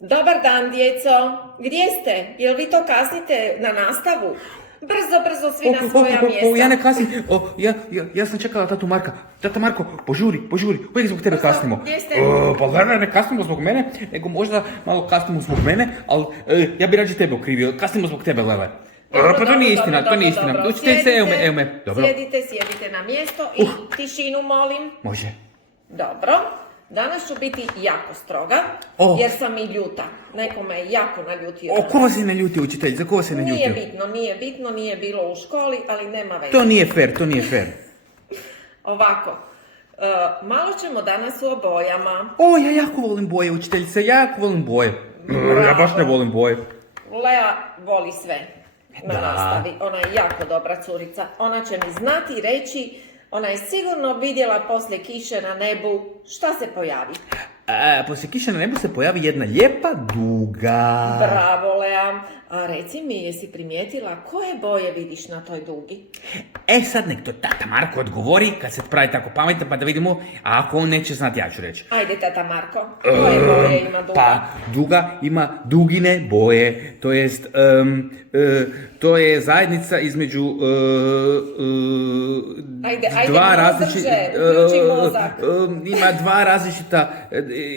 Dobar dan, djeco. Gdje ste? Jel vi to kasnite na nastavu? Brzo, svi na svoja mjesta. Ja ne kasnim. Ja sam čekala tatu Marka. Tata Marko, požuri. Uvijek zbog tebe kasnimo. Gdje ste? Pa ne kasnimo zbog mene, nego možda malo kasnimo zbog mene, ali ja bi rađe tebe okrivio. Kasnimo zbog tebe, Lele. Pa to nije istina, to nije istina. Učiteljice, evo me. Dobro. Sjedite na mjesto i tišinu molim. Može. Dobro. Danas ću biti jako stroga, jer sam i ljuta. Neko me je jako naljutio. Ko vas je naljutio, učiteljica? Ko vas je naljutio? Nije bitno, nije bilo u školi, ali nema veze. To nije fair. Ovako, malo ćemo danas u obojama. Ja jako volim boje, učiteljice, Ja baš ne volim boje. Lea voli sve na nastavi. Ona je jako dobra curica. Ona će mi znati reći, ona je sigurno vidjela poslije kiše na nebu šta se pojavi. Poslije kiše na nebu se pojavi jedna lijepa duga. Bravo, Lea. A reci mi, jesi primijetila koje boje vidiš na toj dugi? Sad nek to tata Marko odgovori kad se pravi tako pametan pa da vidimo, a ako on neće znati, ja ću reći. Ajde, tata Marko, koje boje ima duga? Pa, duga ima dugine boje, to je zajednica između dva različita, ima dva različita,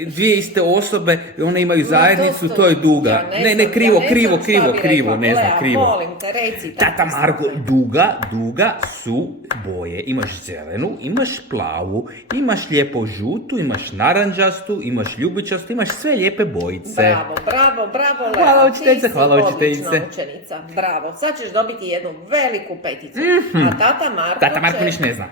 dvije iste osobe, one imaju zajednicu, to je duga. Krivo, ne znam, krivo. Molim te, reci. Tata Marko, duga su boje. Imaš zelenu, imaš plavu, imaš lijepo žutu, imaš naranđastu, imaš ljubičastu, imaš sve lijepe bojice. Bravo, Lea. Hvala učiteljice. Odlična učenica. Bravo, sad ćeš dobiti jednu veliku peticu. A tata Marko niš ne zna.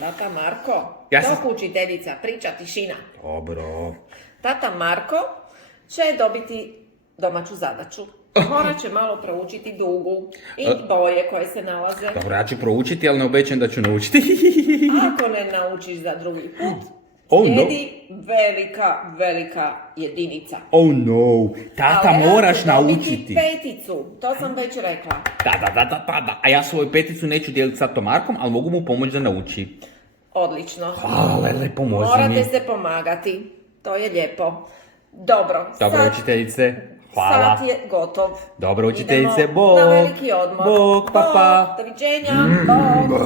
Tata Marko, dok učiteljica priča, tišina. Dobro. Tata Marko će dobiti domaću zadaću. Morat će malo proučiti dugu i boje koje se nalaze. Dobro, ja ću proučiti, ali ne obećam da ću naučiti. Ako ne naučiš za drugi put, slijedi velika jedinica. Oh no, tata moraš naučiti. Ali ja ću dobiti peticu, to sam već rekla. Da. A ja svoju peticu neću dijeliti sa Tomarkom, ali mogu mu pomoći da nauči. Odlično. Hvala, Lele, pomozi mi. Morate se pomagati, to je lijepo. Dobro, učiteljice. Hvala. Sad je gotov. Dobro, učiteljice, Idemo na veliki odmor. Bog, pa. Doviđenja, bog.